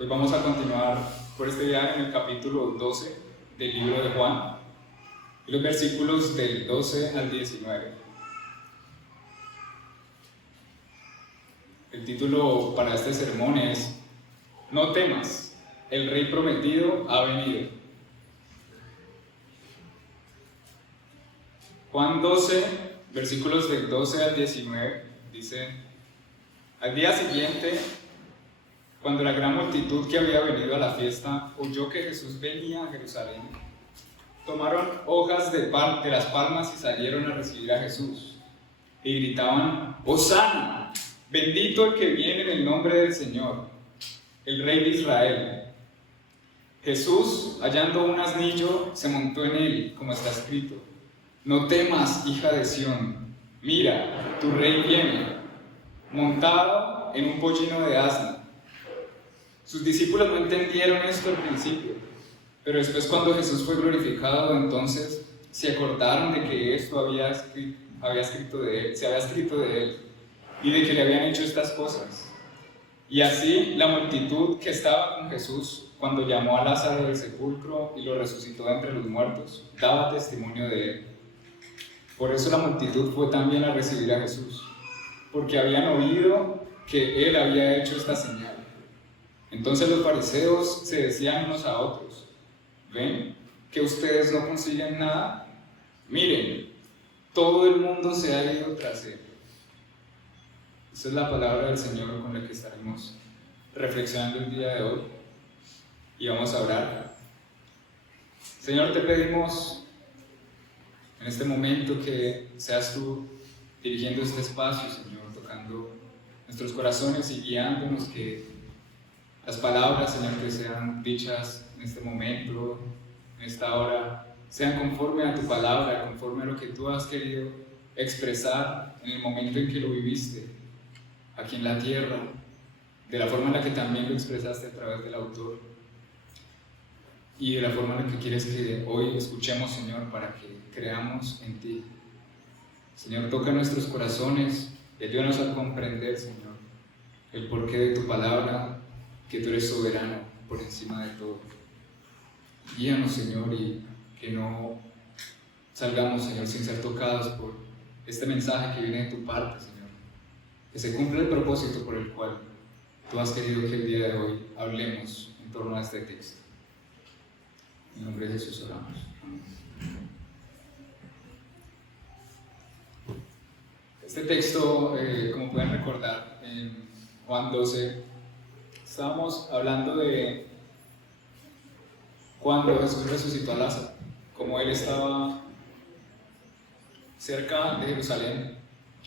Hoy vamos a continuar por este día en el capítulo 12 del libro de Juan, y los versículos del 12 al 19. El título para este sermón es No temas, el Rey prometido ha venido. Juan 12, versículos del 12 al 19, dice: Al día siguiente, cuando la gran multitud que había venido a la fiesta oyó que Jesús venía a Jerusalén, tomaron hojas de las palmas y salieron a recibir a Jesús, y gritaban: ¡Hosana! Bendito el que viene en el nombre del Señor, el Rey de Israel. Jesús, hallando un asnillo, se montó en él, como está escrito: No temas, hija de Sión, mira, tu rey viene, montado en un pollino de asno. Sus discípulos no entendieron esto al principio, pero después, cuando Jesús fue glorificado, entonces se acordaron de que esto se había escrito de él, y de que le habían hecho estas cosas. Y así la multitud que estaba con Jesús cuando llamó a Lázaro del sepulcro y lo resucitó de entre los muertos, daba testimonio de él. Por eso la multitud fue también a recibir a Jesús, porque habían oído que él había hecho esta señal. Entonces los fariseos se decían unos a otros: ¿ven que ustedes no consiguen nada? Miren, todo el mundo se ha ido tras él. Esa es la palabra del Señor con la que estaremos reflexionando el día de hoy, y vamos a orar. Señor, te pedimos en este momento que seas tú dirigiendo este espacio, Señor, tocando nuestros corazones y guiándonos, que las palabras, Señor, que sean dichas en este momento, en esta hora, sean conforme a tu palabra, conforme a lo que tú has querido expresar en el momento en que lo viviste aquí en la tierra, de la forma en la que también lo expresaste a través del autor, y de la forma en la que quieres que hoy escuchemos, Señor, para que creamos en ti. Señor, toca nuestros corazones y ayúdanos a comprender, Señor, el porqué de tu palabra, que tú eres soberano por encima de todo. Guíanos, Señor, y que no salgamos, Señor, sin ser tocados por este mensaje que viene de tu parte, Señor. Que se cumpla el propósito por el cual tú has querido que el día de hoy hablemos en torno a este texto. En nombre de Jesús oramos. Este texto, como pueden recordar, en Juan 12, estábamos hablando de cuando Jesús resucitó a Lázaro, como él estaba cerca de Jerusalén,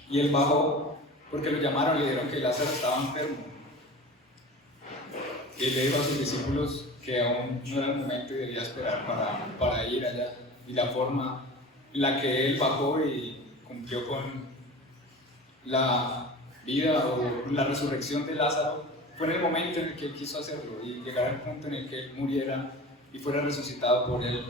y él bajó porque lo llamaron y le dijeron que Lázaro estaba enfermo. Y él le dijo a sus discípulos que aún no era el momento y debía esperar para ir allá. Y la forma en la que él bajó y cumplió con la vida o la resurrección de Lázaro fue en el momento en el que él quiso hacerlo, y llegar al punto en el que él muriera y fuera resucitado por él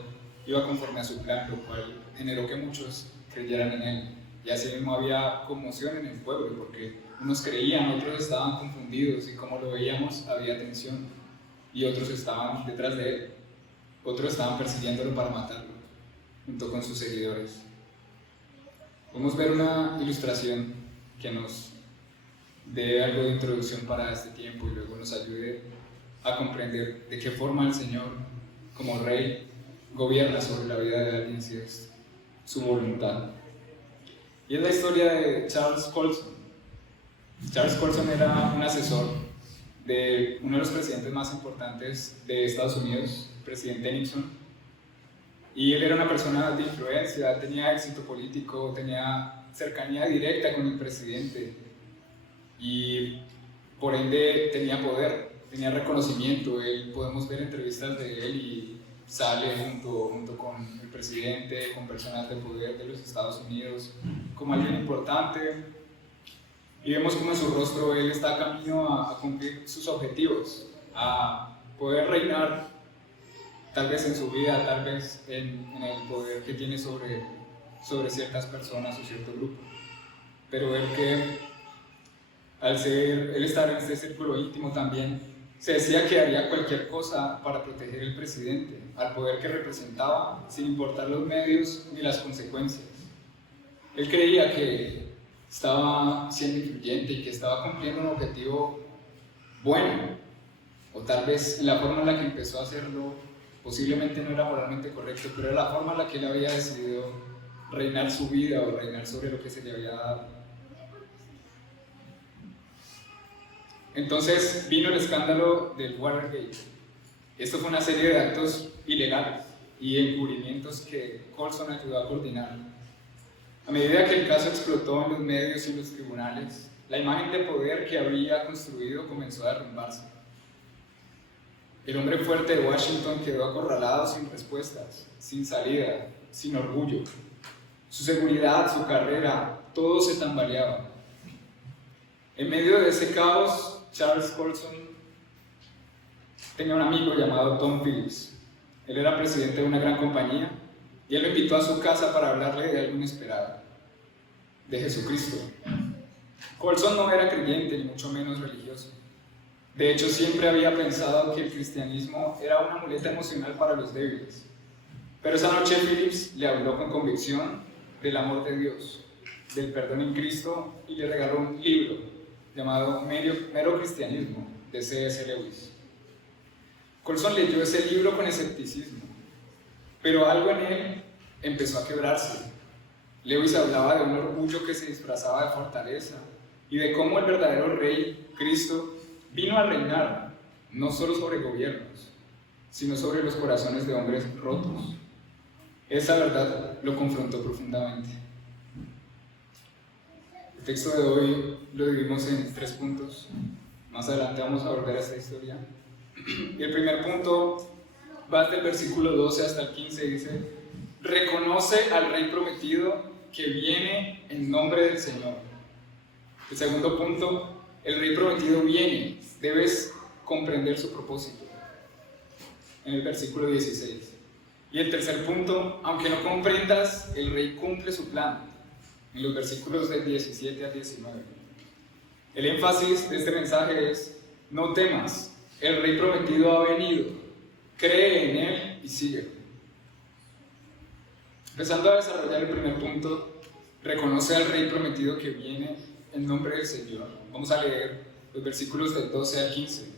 iba conforme a su plan, lo cual generó que muchos creyeran en él. Y así mismo había conmoción en el pueblo, porque unos creían, otros estaban confundidos, y como lo veíamos, había tensión, y otros estaban detrás de él, otros estaban persiguiéndolo para matarlo, junto con sus seguidores. Vamos a ver una ilustración que nos dé algo de introducción para este tiempo y luego nos ayude a comprender de qué forma el Señor, como Rey, gobierna sobre la vida de alguien si es su voluntad. Y es la historia de Charles Colson. Charles Colson era un asesor de uno de los presidentes más importantes de Estados Unidos, el presidente Nixon, y él era una persona de influencia, tenía éxito político, tenía cercanía directa con el presidente, y por ende tenía poder, tenía reconocimiento. Podemos ver entrevistas de él y sale junto con el presidente, con personas de poder de los Estados Unidos, como alguien importante, y vemos como en su rostro él está camino a cumplir sus objetivos, a poder reinar, tal vez en su vida, tal vez en el poder que tiene sobre ciertas personas o cierto grupo. Pero ver que al él estar en este círculo íntimo también Se decía que haría cualquier cosa para proteger al presidente, al poder que representaba, sin importar los medios ni las consecuencias. Él creía que estaba siendo influyente y que estaba cumpliendo un objetivo bueno, o tal vez en la forma en la que empezó a hacerlo posiblemente no era moralmente correcto, pero era la forma en la que él había decidido reinar su vida o reinar sobre lo que se le había dado. Entonces vino el escándalo del Watergate. Esto fue una serie de actos ilegales y encubrimientos que Colson ayudó a coordinar. A medida que el caso explotó en los medios y en los tribunales, la imagen de poder que había construido comenzó a derrumbarse. El hombre fuerte de Washington quedó acorralado sin respuestas, sin salida, sin orgullo. Su seguridad, su carrera, todo se tambaleaba. En medio de ese caos, Charles Colson tenía un amigo llamado Tom Phillips. Él era presidente de una gran compañía y él lo invitó a su casa para hablarle de algo inesperado, de Jesucristo. Colson no era creyente ni mucho menos religioso. De hecho, siempre había pensado que el cristianismo era una muleta emocional para los débiles. Pero esa noche Phillips le habló con convicción del amor de Dios, del perdón en Cristo, y le regaló un libro llamado Mero Cristianismo, de C.S. Lewis. Colson leyó ese libro con escepticismo, pero algo en él empezó a quebrarse. Lewis hablaba de un orgullo que se disfrazaba de fortaleza y de cómo el verdadero rey, Cristo, vino a reinar no solo sobre gobiernos, sino sobre los corazones de hombres rotos. Esa verdad lo confrontó profundamente. El texto de hoy lo dividimos en 3 puntos. Más adelante vamos a volver a esta historia. Y el primer punto va desde el versículo 12 hasta el 15 y dice: reconoce al rey prometido que viene en nombre del Señor. El segundo punto: el rey prometido viene, debes comprender su propósito, en el versículo 16. Y el tercer punto: aunque no comprendas, el rey cumple su plan, en los versículos del 17 al 19. El énfasis de este mensaje es: no temas, el rey prometido ha venido, cree en él y síguelo. Empezando a desarrollar el primer punto: reconoce al rey prometido que viene en nombre del Señor. Vamos a leer los versículos del 12 al 15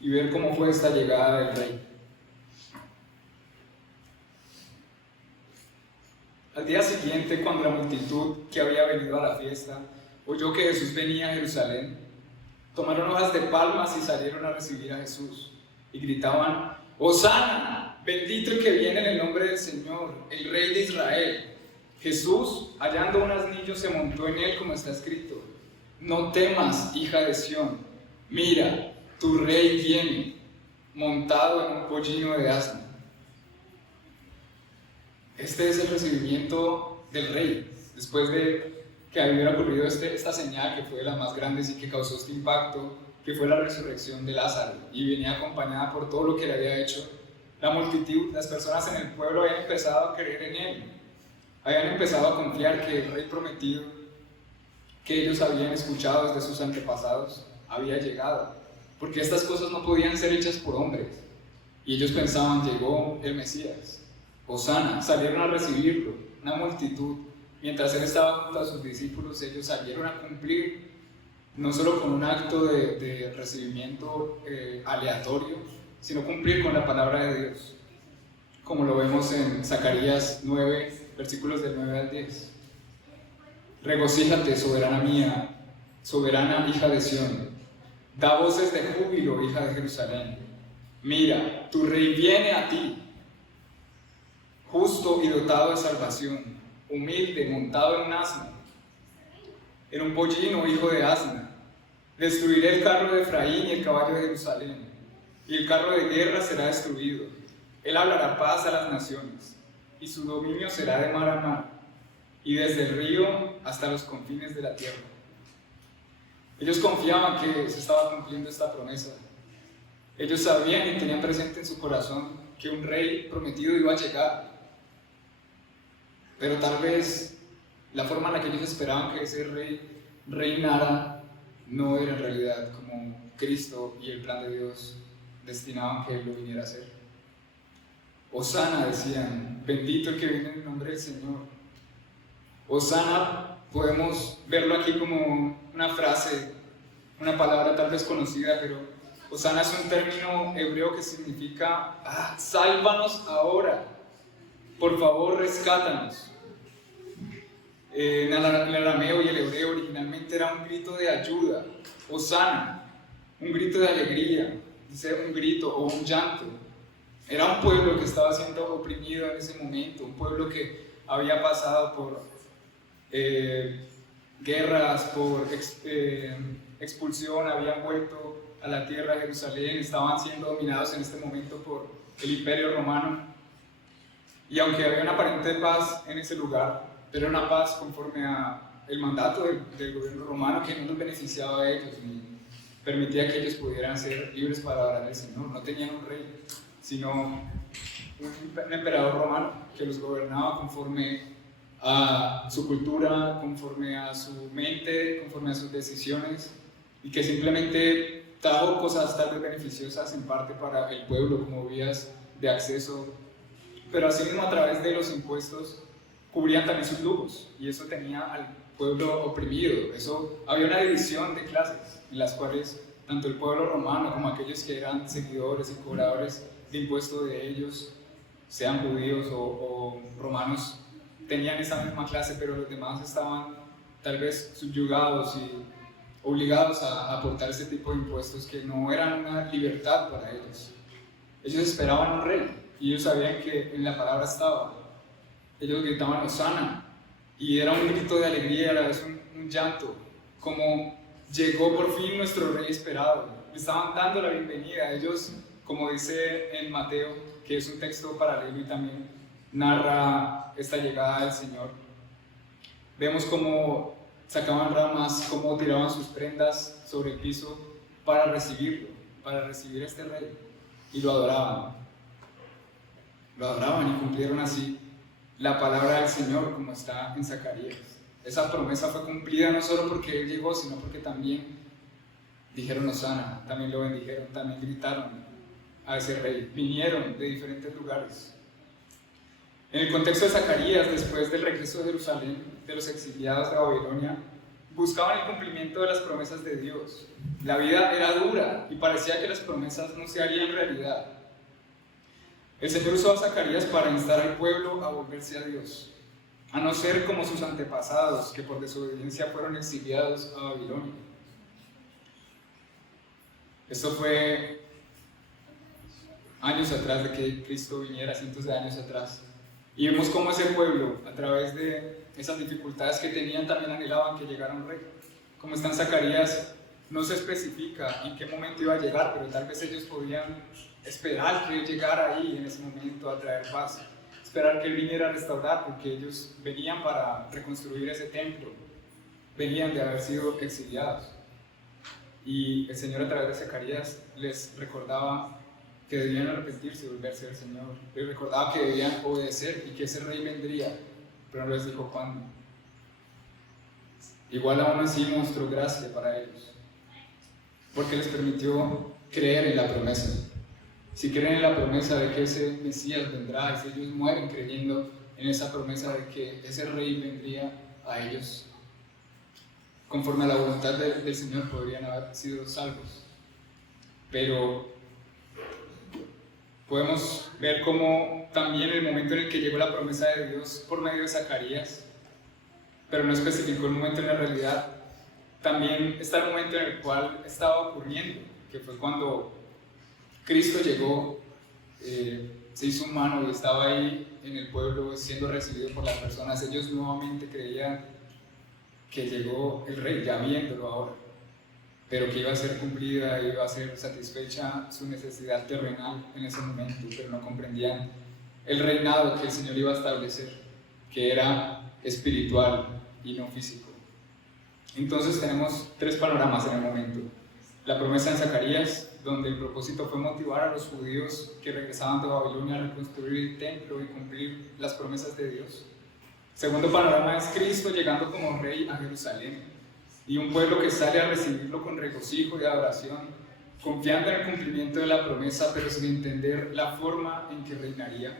y ver cómo fue esta llegada del rey. Al día siguiente, cuando la multitud que había venido a la fiesta oyó que Jesús venía a Jerusalén, tomaron hojas de palmas y salieron a recibir a Jesús y gritaban: ¡Hosana! Bendito el que viene en el nombre del Señor, el Rey de Israel. Jesús, hallando un asnillo, se montó en él, como está escrito: no temas, hija de Sión, mira, tu rey viene, montado en un pollino de asno. Este es el recibimiento del rey, después de que hubiera ocurrido esta señal, que fue de las más grandes y que causó este impacto, que fue la resurrección de Lázaro, y venía acompañada por todo lo que le había hecho. La multitud, las personas en el pueblo habían empezado a creer en él, habían empezado a confiar que el rey prometido, que ellos habían escuchado desde sus antepasados, había llegado, porque estas cosas no podían ser hechas por hombres, y ellos pensaban: llegó el Mesías, Hosana. Salieron a recibirlo, una multitud. Mientras él estaba junto a sus discípulos, ellos salieron a cumplir, no solo con un acto de recibimiento aleatorio, sino cumplir con la palabra de Dios, como lo vemos en Zacarías 9, versículos del 9 al 10. Regocíjate, soberana mía, soberana hija de Sión, da voces de júbilo, hija de Jerusalén. Mira, tu rey viene a ti, justo y dotado de salvación, humilde, montado en un asno, en un pollino, hijo de asna. Destruiré el carro de Efraín y el caballo de Jerusalén, y el carro de guerra será destruido. Él hablará paz a las naciones, y su dominio será de mar a mar, y desde el río hasta los confines de la tierra. Ellos confiaban que se estaba cumpliendo esta promesa. Ellos sabían y tenían presente en su corazón que un rey prometido iba a llegar. Pero tal vez la forma en la que ellos esperaban que ese rey reinara no era en realidad como Cristo y el plan de Dios destinaban que Él lo viniera a hacer. Hosana, decían, bendito el que viene en el nombre del Señor. Hosana podemos verlo aquí como una frase, una palabra tal vez conocida, pero Hosana es un término hebreo que significa sálvanos ahora, por favor rescátanos. En el arameo y el hebreo originalmente era un grito de ayuda, Hosana, un grito de alegría, dice un grito o un llanto. Era un pueblo que estaba siendo oprimido en ese momento, un pueblo que había pasado por guerras, por expulsión, habían vuelto a la tierra de Jerusalén, estaban siendo dominados en este momento por el Imperio Romano. Y aunque había una aparente paz en ese lugar, pero era una paz conforme al mandato del gobierno romano que no los beneficiaba a ellos ni permitía que ellos pudieran ser libres para adorar al Señor. No tenían un rey, sino un emperador romano que los gobernaba conforme a su cultura, conforme a su mente, conforme a sus decisiones, y que simplemente trajo cosas tal vez beneficiosas en parte para el pueblo como vías de acceso, pero asimismo a través de los impuestos cubrían también sus lujos, y eso tenía al pueblo oprimido. Eso, había una división de clases en las cuales tanto el pueblo romano como aquellos que eran seguidores y cobradores de impuestos de ellos, sean judíos o romanos, tenían esa misma clase, pero los demás estaban tal vez subyugados y obligados a aportar ese tipo de impuestos que no eran una libertad para ellos. Ellos esperaban un rey y ellos sabían que en la palabra estaba. Ellos gritaban Hosana y era un grito de alegría y a la vez un llanto, como llegó por fin nuestro rey esperado. Le estaban dando la bienvenida. Ellos, como dice en Mateo, que es un texto paralelo y también narra esta llegada del Señor, vemos cómo sacaban ramas, cómo tiraban sus prendas sobre el piso para recibirlo, para recibir a este rey, y lo adoraban y cumplieron así la palabra del Señor, como está en Zacarías. Esa promesa fue cumplida no solo porque Él llegó, sino porque también dijeron Hosana, también lo bendijeron, también gritaron a ese rey, vinieron de diferentes lugares. En el contexto de Zacarías, después del regreso de Jerusalén, de los exiliados de Babilonia, buscaban el cumplimiento de las promesas de Dios. La vida era dura y parecía que las promesas no se harían realidad. El Señor usó a Zacarías para instar al pueblo a volverse a Dios, a no ser como sus antepasados, que por desobediencia fueron exiliados a Babilonia. Esto fue años atrás de que Cristo viniera, cientos de años atrás. Y vemos cómo ese pueblo, a través de esas dificultades que tenían, también anhelaban que llegara un rey. Como está en Zacarías, no se especifica en qué momento iba a llegar, pero tal vez ellos podían esperar que Él llegara ahí en ese momento a traer paz, esperar que Él viniera a restaurar, porque ellos venían para reconstruir ese templo, venían de haber sido exiliados. Y el Señor a través de Zacarías les recordaba que debían arrepentirse y volverse al Señor. Les recordaba que debían obedecer y que ese rey vendría, pero no les dijo cuándo. Igual aún así mostró gracia para ellos, porque les permitió creer en la promesa. Si creen en la promesa de que ese Mesías vendrá, y si ellos mueren creyendo en esa promesa de que ese rey vendría a ellos, conforme a la voluntad del Señor, podrían haber sido salvos. Pero podemos ver cómo también el momento en el que llegó la promesa de Dios por medio de Zacarías, pero no especificó el momento en la realidad, también está el momento en el cual estaba ocurriendo, que fue cuando Cristo llegó, se hizo humano y estaba ahí en el pueblo siendo recibido por las personas. Ellos nuevamente creían que llegó el rey, ya viéndolo ahora, pero que iba a ser cumplida, iba a ser satisfecha su necesidad terrenal en ese momento, pero no comprendían el reinado que el Señor iba a establecer, que era espiritual y no físico. Entonces tenemos tres panoramas en el momento. La promesa en Zacarías, donde el propósito fue motivar a los judíos que regresaban de Babilonia a reconstruir el templo y cumplir las promesas de Dios. Segundo panorama es Cristo llegando como rey a Jerusalén. y un pueblo que sale a recibirlo con regocijo y adoración, confiando en el cumplimiento de la promesa, pero sin entender la forma en que reinaría.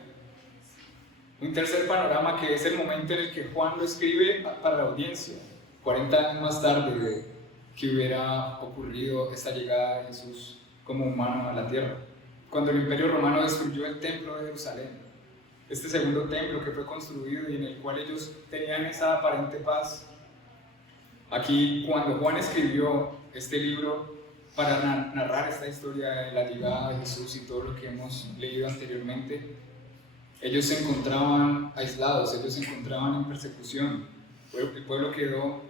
Un tercer panorama, que es el momento en el que Juan lo escribe para la audiencia, 40 años más tarde de que hubiera ocurrido esta llegada de Jesús como humano a la tierra, cuando el Imperio Romano destruyó el templo de Jerusalén, este segundo templo que fue construido y en el cual ellos tenían esa aparente paz. Aquí, cuando Juan escribió este libro para narrar esta historia de la llegada de Jesús y todo lo que hemos leído anteriormente, ellos se encontraban aislados, ellos se encontraban en persecución. El pueblo quedó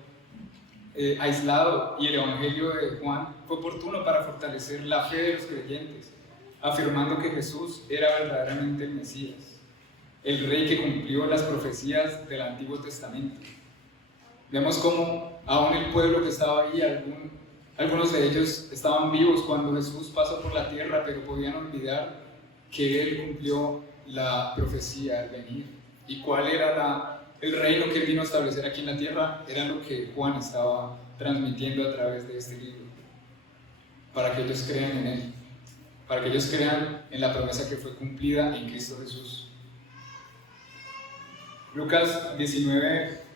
aislado, y el Evangelio de Juan fue oportuno para fortalecer la fe de los creyentes, afirmando que Jesús era verdaderamente el Mesías, el Rey que cumplió las profecías del Antiguo Testamento. Vemos cómo aún el pueblo que estaba ahí, algunos de ellos estaban vivos cuando Jesús pasó por la tierra, pero podían olvidar que Él cumplió la profecía al venir. ¿Y cuál era el reino que Él vino a establecer aquí en la tierra? Era lo que Juan estaba transmitiendo a través de este libro, para que ellos crean en Él, para que ellos crean en la promesa que fue cumplida en Cristo Jesús. Lucas 19,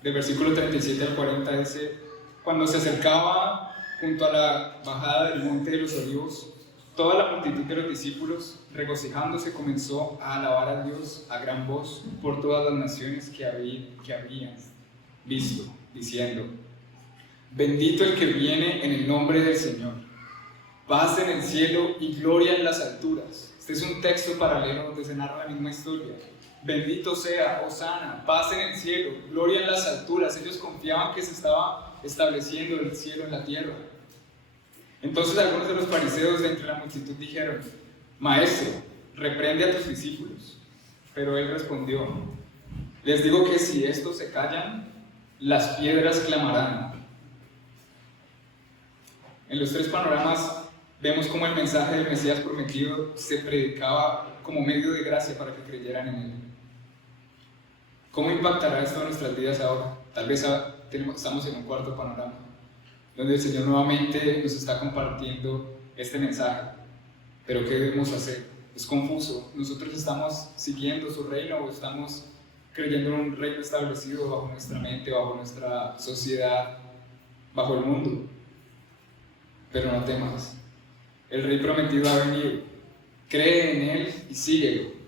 del versículo 37 al 40 dice: cuando se acercaba junto a la bajada del monte de los olivos, toda la multitud de los discípulos, regocijándose, comenzó a alabar a Dios a gran voz por todas las naciones que habían visto, diciendo: bendito el que viene en el nombre del Señor, paz en el cielo y gloria en las alturas. Este es un texto paralelo donde se narra la misma historia. Bendito sea, hosana, paz en el cielo, gloria en las alturas. Ellos confiaban que se estaba estableciendo el cielo en la tierra. Entonces algunos de los fariseos de entre la multitud dijeron: Maestro, reprende a tus discípulos. Pero él respondió: les digo que si estos se callan, las piedras clamarán. En los tres panoramas vemos cómo el mensaje del Mesías prometido se predicaba como medio de gracia para que creyeran en él. ¿Cómo impactará esto en nuestras vidas ahora? Tal vez estamos en un cuarto panorama, donde el Señor nuevamente nos está compartiendo este mensaje. Pero ¿qué debemos hacer? Es confuso. ¿Nosotros estamos siguiendo su reino o estamos creyendo en un reino establecido bajo nuestra mente, bajo nuestra sociedad, bajo el mundo? Pero no temas. El Rey prometido ha venido. Cree en Él y síguelo.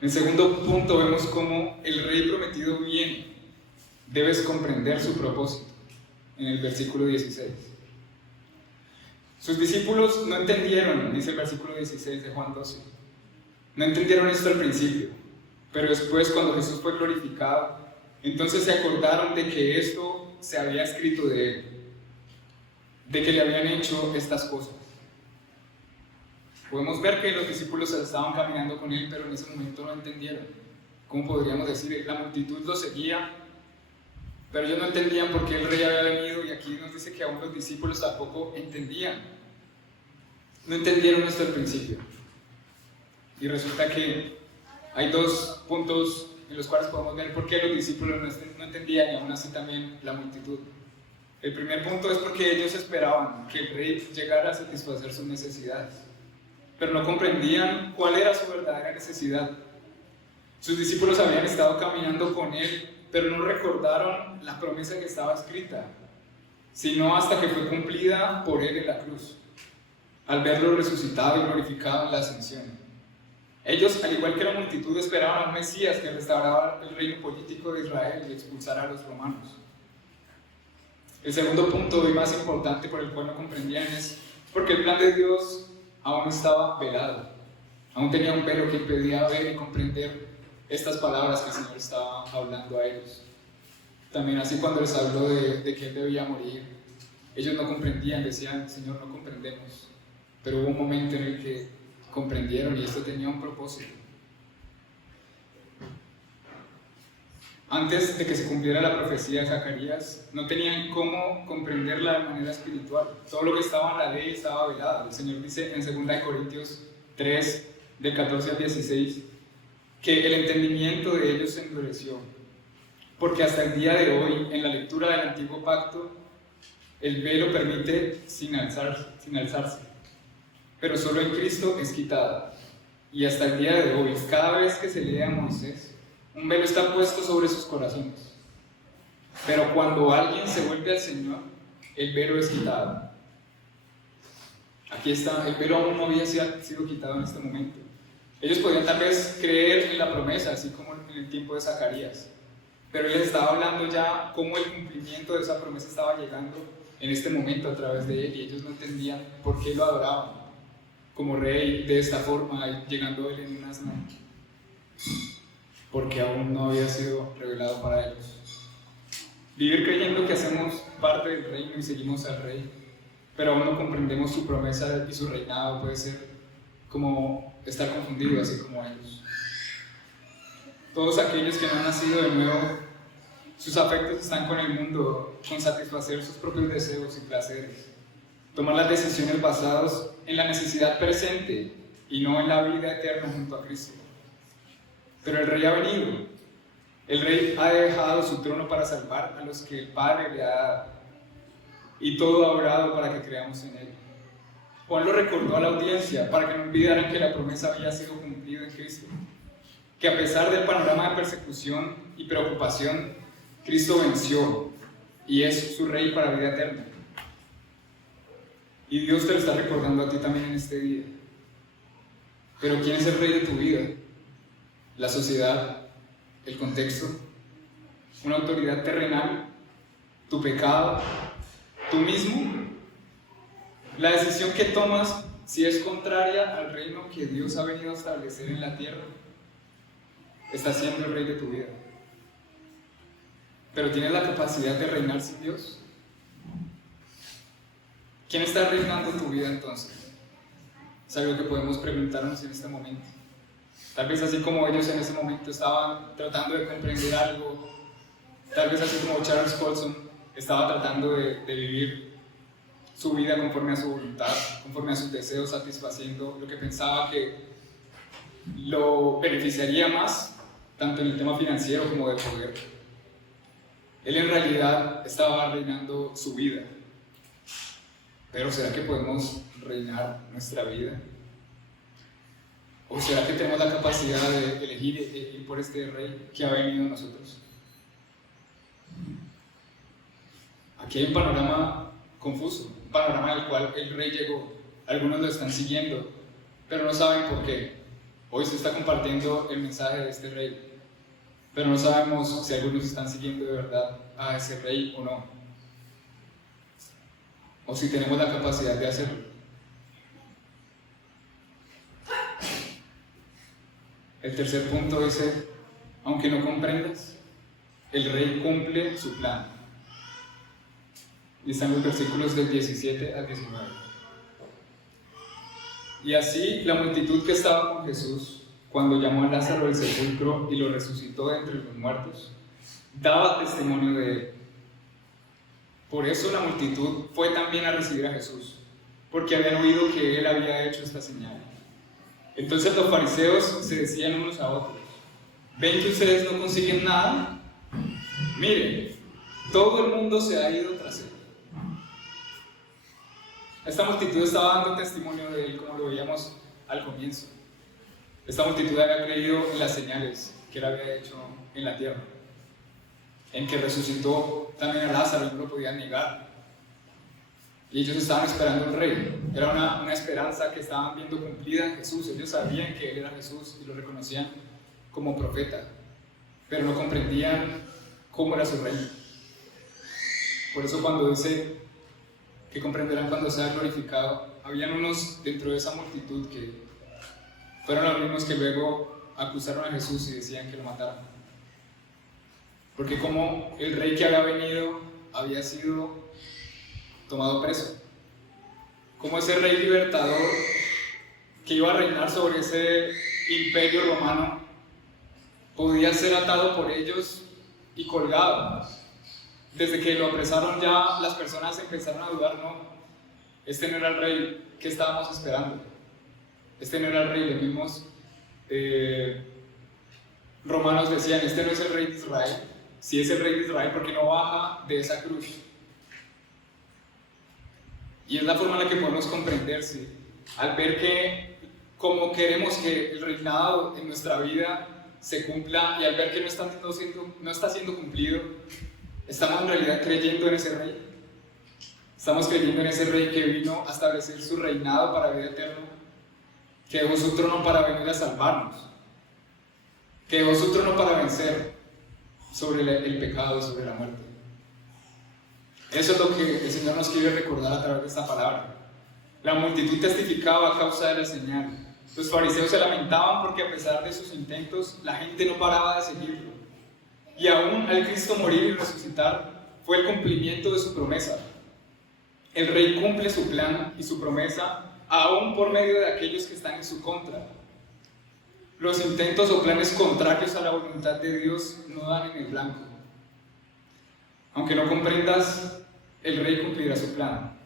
En el segundo punto vemos cómo el Rey prometido viene. Debes comprender su propósito. En el versículo 16. Sus discípulos no entendieron, dice el versículo 16 de Juan 12. No entendieron esto al principio, pero después, cuando Jesús fue glorificado, entonces se acordaron de que esto se había escrito de Él, de que le habían hecho estas cosas. Podemos ver que los discípulos estaban caminando con Él, pero en ese momento no entendieron. ¿Cómo podríamos decir? La multitud lo seguía, pero ellos no entendían por qué el Rey había venido, y aquí nos dice que aún los discípulos tampoco entendían. No entendieron esto al principio. Y resulta que hay dos puntos en los cuales podemos ver por qué los discípulos no entendían, y aún así también la multitud. El primer punto es porque ellos esperaban que el Rey llegara a satisfacer sus necesidades, pero no comprendían cuál era su verdadera necesidad. Sus discípulos habían estado caminando con Él, pero no recordaron la promesa que estaba escrita, sino hasta que fue cumplida por Él en la cruz, al verlo resucitado y glorificado en la ascensión. Ellos, al igual que la multitud, esperaban a un Mesías que restaurara el reino político de Israel y expulsara a los romanos. El segundo punto y más importante por el cual no comprendían es porque el plan de Dios aún estaba velado. Aún tenía un velo que impedía ver y comprender estas palabras que el Señor estaba hablando a ellos. También así, cuando les habló de que Él debía morir, ellos no comprendían, decían: Señor, no comprendemos. Pero hubo un momento en el que comprendieron, y esto tenía un propósito. Antes de que se cumpliera la profecía de Zacarías, no tenían cómo comprenderla de manera espiritual. Todo lo que estaba en la ley estaba velado. El Señor dice en 2 Corintios 3, del 14 al 16, que el entendimiento de ellos se endureció, porque hasta el día de hoy, en la lectura del Antiguo Pacto, el velo permite sin alzarse, pero solo en Cristo es quitado. Y hasta el día de hoy, cada vez que se lee a Moisés, un velo está puesto sobre sus corazones. Pero cuando alguien se vuelve al Señor, el velo es quitado. Aquí está, el velo aún no había sido quitado en este momento. Ellos podían tal vez creer en la promesa, así como en el tiempo de Zacarías, pero él les estaba hablando ya cómo el cumplimiento de esa promesa estaba llegando en este momento a través de él, y ellos no entendían por qué lo adoraban como rey de esta forma, llegando él en un asno, porque aún no había sido revelado para ellos. Vivir creyendo que hacemos parte del reino y seguimos al rey, pero aún no comprendemos su promesa y su reinado, puede ser como estar confundido, así como ellos. Todos aquellos que no han nacido de nuevo, sus afectos están con el mundo, con satisfacer sus propios deseos y placeres, tomar las decisiones basadas en la necesidad presente y no en la vida eterna junto a Cristo. Pero el Rey ha venido. El Rey ha dejado su trono para salvar a los que el Padre le ha dado, y todo ha obrado para que creamos en Él. Juan lo recordó a la audiencia para que no olvidaran que la promesa había sido cumplida en Cristo, que a pesar del panorama de persecución y preocupación, Cristo venció y es su Rey para vida eterna. Y Dios te lo está recordando a ti también en este día. Pero ¿quién es el Rey de tu vida? ¿La sociedad? ¿El contexto? ¿Una autoridad terrenal? ¿Tu pecado? ¿Tú mismo? La decisión que tomas, si es contraria al reino que Dios ha venido a establecer en la tierra, está siendo el Rey de tu vida. ¿Pero tienes la capacidad de reinar sin Dios? ¿Quién está reinando tu vida entonces? Es algo que podemos preguntarnos en este momento. Tal vez así como ellos en ese momento estaban tratando de comprender algo, tal vez así como Charles Colson estaba tratando de vivir su vida conforme a su voluntad, conforme a sus deseos, satisfaciendo lo que pensaba que lo beneficiaría más, tanto en el tema financiero como de poder. Él en realidad estaba reinando su vida. Pero ¿será que podemos reinar nuestra vida? ¿O será que tenemos la capacidad de elegir e ir por este Rey que ha venido a nosotros? Aquí hay un panorama confuso, un panorama en el cual el Rey llegó. Algunos lo están siguiendo, pero no saben por qué. Hoy se está compartiendo el mensaje de este Rey, pero no sabemos si algunos están siguiendo de verdad a ese Rey o no, o si tenemos la capacidad de hacerlo. El tercer punto dice, aunque no comprendas, el Rey cumple su plan. Y están los versículos del 17 al 19. Y así la multitud que estaba con Jesús, cuando llamó a Lázaro del sepulcro y lo resucitó de entre los muertos, daba testimonio de él. Por eso la multitud fue también a recibir a Jesús, porque habían oído que él había hecho esta señal. Entonces los fariseos se decían unos a otros, ¿ven que ustedes no consiguen nada? Miren, todo el mundo se ha ido tras él. Esta multitud estaba dando testimonio de él, como lo veíamos al comienzo. Esta multitud había creído en las señales que él había hecho en la tierra, en que resucitó también a Lázaro y no lo podían negar. Y ellos estaban esperando un rey. Era una esperanza que estaban viendo cumplida en Jesús. Ellos sabían que él era Jesús y lo reconocían como profeta, pero no comprendían cómo era su reino. Por eso cuando dice que comprenderán cuando sea glorificado, habían unos dentro de esa multitud que fueron los mismos que luego acusaron a Jesús y decían que lo mataran. Porque como el rey que había venido había sido tomado preso, como ese rey libertador que iba a reinar sobre ese imperio romano podía ser atado por ellos y colgado. Desde que lo apresaron ya las personas empezaron a dudar, no, este no era el rey que estábamos esperando, este no era el rey. Los mismos romanos decían, este no es el rey de Israel. si es el rey de Israel, ¿por qué no baja de esa cruz? Y es la forma en la que podemos comprenderse, al ver que como queremos que el reinado en nuestra vida se cumpla y al ver que no está siendo cumplido, estamos en realidad creyendo en ese rey. Estamos creyendo en ese rey que vino a establecer su reinado para vida eterna, que dejó su trono para venir a salvarnos, que dejó su trono para vencer sobre el pecado y sobre la muerte. Eso es lo que el Señor nos quiere recordar a través de esta palabra. La multitud testificaba a causa de la señal. Los fariseos se lamentaban porque a pesar de sus intentos, la gente no paraba de seguirlo. Y aún al Cristo morir y resucitar, fue el cumplimiento de su promesa. El Rey cumple su plan y su promesa, aún por medio de aquellos que están en su contra. Los intentos o planes contrarios a la voluntad de Dios no dan en el blanco. Aunque no comprendas, el Rey cumplirá su plan.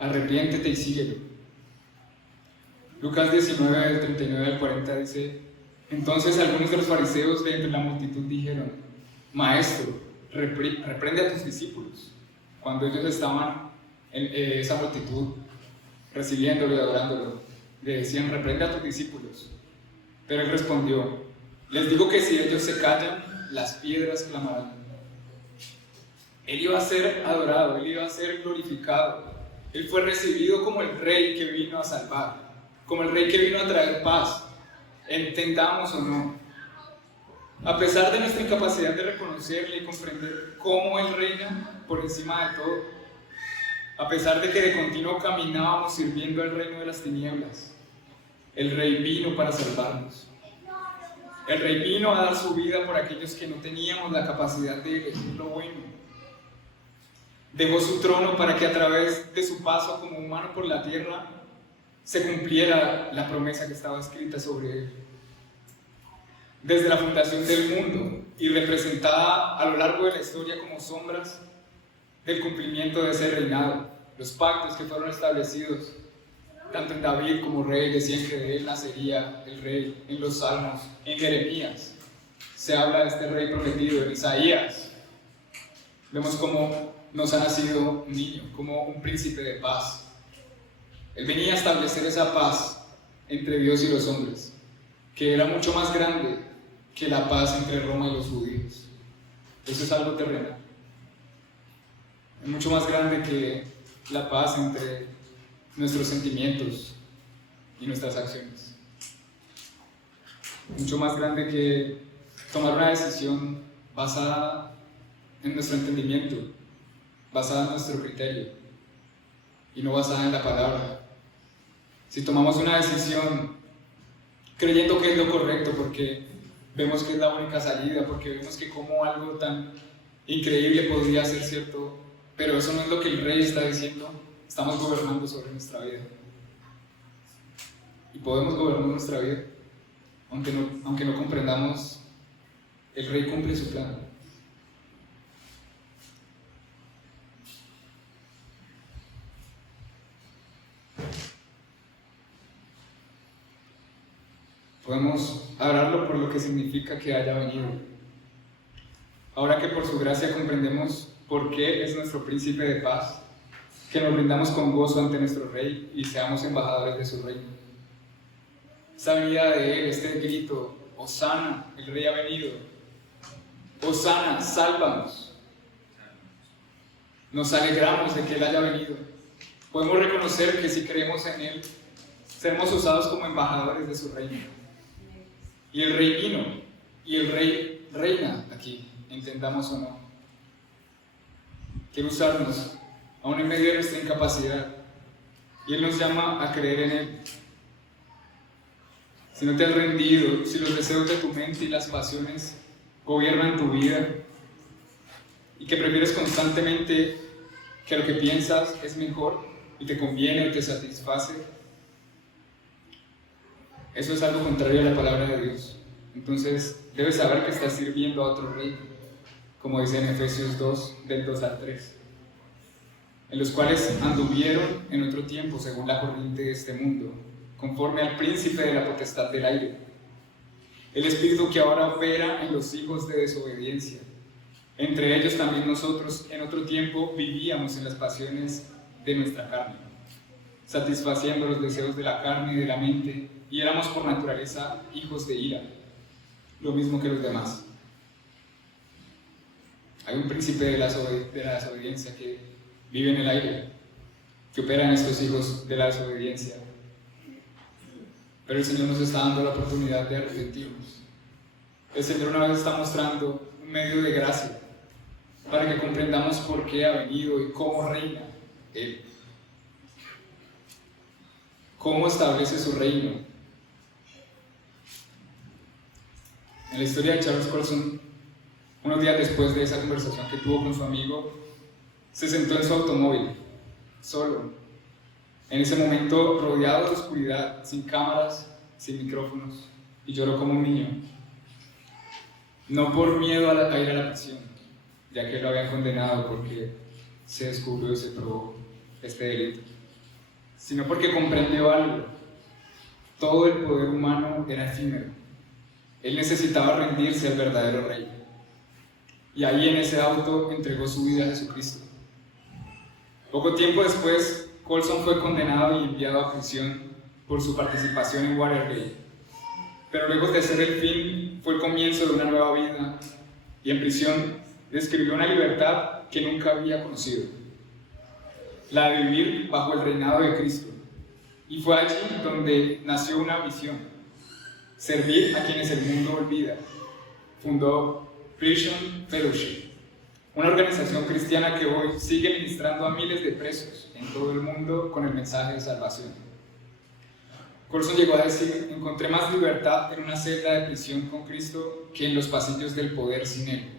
Arrepiéntete y síguelo. Lucas 19, del 39 al 40 dice: entonces algunos de los fariseos de entre la multitud dijeron: Maestro, reprende a tus discípulos. Cuando ellos estaban en esa multitud recibiéndolo y adorándolo, le decían: reprende a tus discípulos. Pero él respondió: les digo que si ellos se callan, las piedras clamarán. Él iba a ser adorado, él iba a ser glorificado. Él fue recibido como el rey que vino a salvar, como el rey que vino a traer paz, entendamos o no. A pesar de nuestra incapacidad de reconocerle y comprender cómo Él reina por encima de todo, a pesar de que de continuo caminábamos sirviendo al reino de las tinieblas, el Rey vino para salvarnos. El Rey vino a dar su vida por aquellos que no teníamos la capacidad de elegir lo bueno. Dejó su trono para que a través de su paso como humano por la tierra se cumpliera la promesa que estaba escrita sobre Él. Desde la fundación del mundo y representada a lo largo de la historia como sombras del cumplimiento de ese reinado, los pactos que fueron establecidos, tanto en David como rey, decían que de él nacería el rey. En los Salmos, en Jeremías, se habla de este rey prometido. En Isaías, vemos cómo nos ha nacido un niño, como un príncipe de paz. Él venía a establecer esa paz entre Dios y los hombres, que era mucho más grande que la paz entre Roma y los judíos. Eso es algo terrenal. Es mucho más grande que la paz entre nuestros sentimientos y nuestras acciones. Mucho más grande que tomar una decisión basada en nuestro entendimiento, basada en nuestro criterio y no basada en la palabra. Si tomamos una decisión creyendo que es lo correcto porque vemos que es la única salida, porque vemos que como algo tan increíble podría ser cierto, pero eso no es lo que el Rey está diciendo, estamos gobernando sobre nuestra vida. Y podemos gobernar nuestra vida, aunque no comprendamos, el Rey cumple su plan. Podemos adorarlo por lo que significa que haya venido. Ahora que por su gracia comprendemos por qué es nuestro príncipe de paz, que nos rindamos con gozo ante nuestro Rey y seamos embajadores de su reino. Esta venida de Él, este grito: Hosana, el Rey ha venido. Hosana, sálvanos. Nos alegramos de que Él haya venido. Podemos reconocer que si creemos en Él, seremos usados como embajadores de su reino. Y el Rey vino, y el Rey reina aquí, entendamos o no. Quiere usarnos, aún en medio de nuestra incapacidad, y Él nos llama a creer en Él. Si no te has rendido, si los deseos de tu mente y las pasiones gobiernan tu vida, y que prefieres constantemente que lo que piensas es mejor y te conviene o te satisface, eso es algo contrario a la palabra de Dios. Entonces debes saber que estás sirviendo a otro rey, como dice en Efesios 2, del 2 al 3, en los cuales anduvieron en otro tiempo según la corriente de este mundo, conforme al príncipe de la potestad del aire, el espíritu que ahora opera en los hijos de desobediencia. Entre ellos también nosotros en otro tiempo vivíamos en las pasiones de nuestra carne, satisfaciendo los deseos de la carne y de la mente, y éramos por naturaleza hijos de ira, lo mismo que los demás. Hay un príncipe de la desobediencia que vive en el aire, que opera en estos hijos de la desobediencia. Pero el Señor nos está dando la oportunidad de arrepentirnos. El Señor una vez está mostrando un medio de gracia para que comprendamos por qué ha venido y cómo reina Él. Cómo establece su reino. En la historia de Charles Colson, unos días después de esa conversación que tuvo con su amigo, se sentó en su automóvil, solo, en ese momento rodeado de oscuridad, sin cámaras, sin micrófonos, y lloró como un niño. No por miedo a ir a la prisión, ya que lo habían condenado porque se descubrió y se probó este delito, sino porque comprendió algo. Todo el poder humano era efímero. Él necesitaba rendirse al verdadero rey. Y ahí en ese auto entregó su vida a Jesucristo. Poco tiempo después, Colson fue condenado y enviado a prisión por su participación en Watergate. Pero lejos de ser el fin, fue el comienzo de una nueva vida, y en prisión describió una libertad que nunca había conocido, la de vivir bajo el reinado de Cristo. Y fue allí donde nació una visión: servir a quienes el mundo olvida. Fundó Prison Fellowship, una organización cristiana que hoy sigue ministrando a miles de presos en todo el mundo con el mensaje de salvación. Colson llegó a decir: encontré más libertad en una celda de prisión con Cristo que en los pasillos del poder sin Él.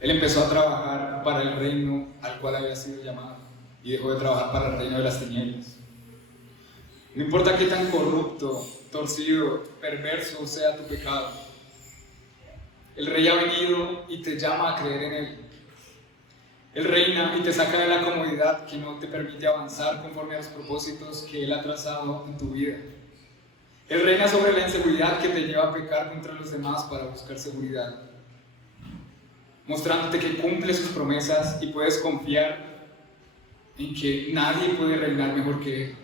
Él empezó a trabajar para el reino al cual había sido llamado y dejó de trabajar para el reino de las tinieblas. No importa qué tan corrupto, torcido, perverso sea tu pecado, el Rey ha venido y te llama a creer en Él. Él reina y te saca de la comodidad que no te permite avanzar conforme a los propósitos que Él ha trazado en tu vida. Él reina sobre la inseguridad que te lleva a pecar contra los demás para buscar seguridad, mostrándote que cumple sus promesas y puedes confiar en que nadie puede reinar mejor que Él.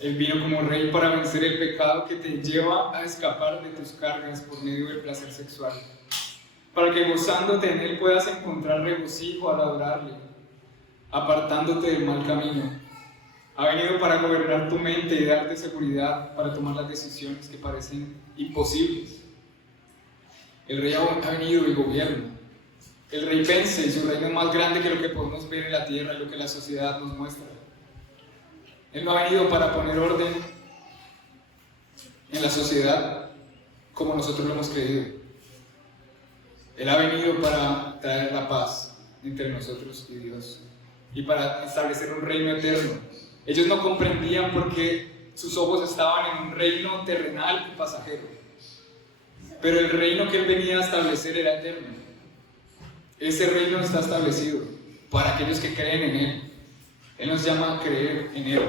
Él vino como Rey para vencer el pecado que te lleva a escapar de tus cargas por medio del placer sexual, para que gozándote en Él puedas encontrar regocijo al adorarle, apartándote del mal camino. Ha venido para gobernar tu mente y darte seguridad para tomar las decisiones que parecen imposibles. El Rey ha venido y gobierna. El Rey vence y su reino es más grande que lo que podemos ver en la tierra y lo que la sociedad nos muestra. Él no ha venido para poner orden en la sociedad como nosotros lo hemos creído. Él ha venido para traer la paz entre nosotros y Dios y para establecer un reino eterno. Ellos no comprendían porque sus ojos estaban en un reino terrenal y pasajero, pero el reino que Él venía a establecer era eterno. Ese reino está establecido para aquellos que creen en Él. Él nos llama a creer en Él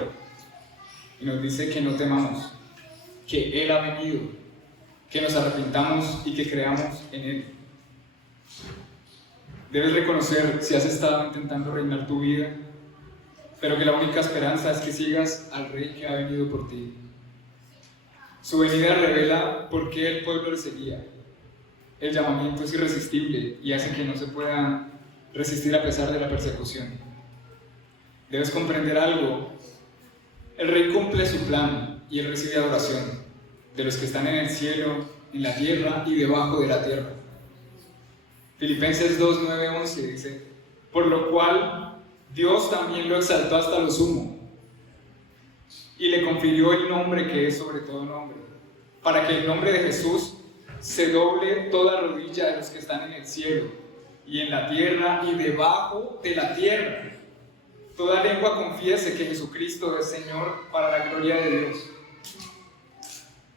y nos dice que no temamos, que Él ha venido, que nos arrepintamos y que creamos en Él. Debes reconocer si has estado intentando reinar tu vida, pero que la única esperanza es que sigas al Rey que ha venido por ti. Su venida revela por qué el pueblo le seguía. El llamamiento es irresistible y hace que no se pueda resistir a pesar de la persecución. Debes comprender algo: el Rey cumple su plan y Él recibe adoración de los que están en el cielo, en la tierra y debajo de la tierra. Filipenses 2, 9, 11 dice: por lo cual Dios también lo exaltó hasta lo sumo y le confirió el nombre que es sobre todo nombre, para que el nombre de Jesús se doble toda rodilla de los que están en el cielo y en la tierra y debajo de la tierra. Toda lengua confiese que Jesucristo es Señor, para la gloria de Dios.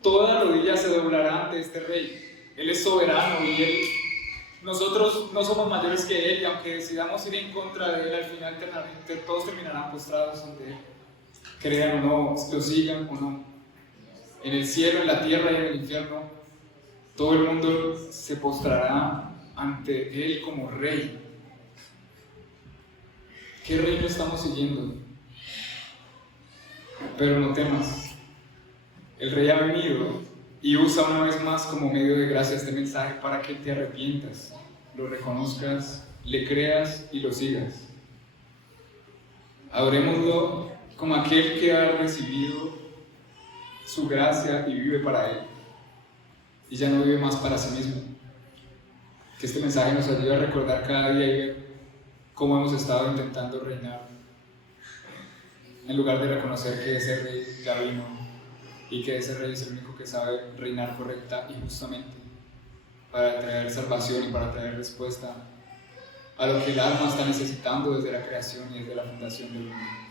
Toda rodilla se doblará ante este Rey. Él es soberano y nosotros no somos mayores que Él, y aunque decidamos ir en contra de Él, al final todos terminarán postrados ante Él, crean o no, lo sigan o no. en el cielo, en la tierra y en el infierno, todo el mundo se postrará ante Él como Rey. ¿Qué reino estamos siguiendo? Pero no temas, el Rey ha venido y usa una vez más como medio de gracia este mensaje para que te arrepientas, lo reconozcas, le creas y lo sigas. Adorémoslo como aquel que ha recibido su gracia y vive para Él, y ya no vive más para sí mismo. Que este mensaje nos ayude a recordar cada día y ver cómo hemos estado intentando reinar, en lugar de reconocer que ese Rey ya vino y que ese Rey es el único que sabe reinar correcta y justamente para traer salvación y para traer respuesta a lo que el alma está necesitando desde la creación y desde la fundación del mundo.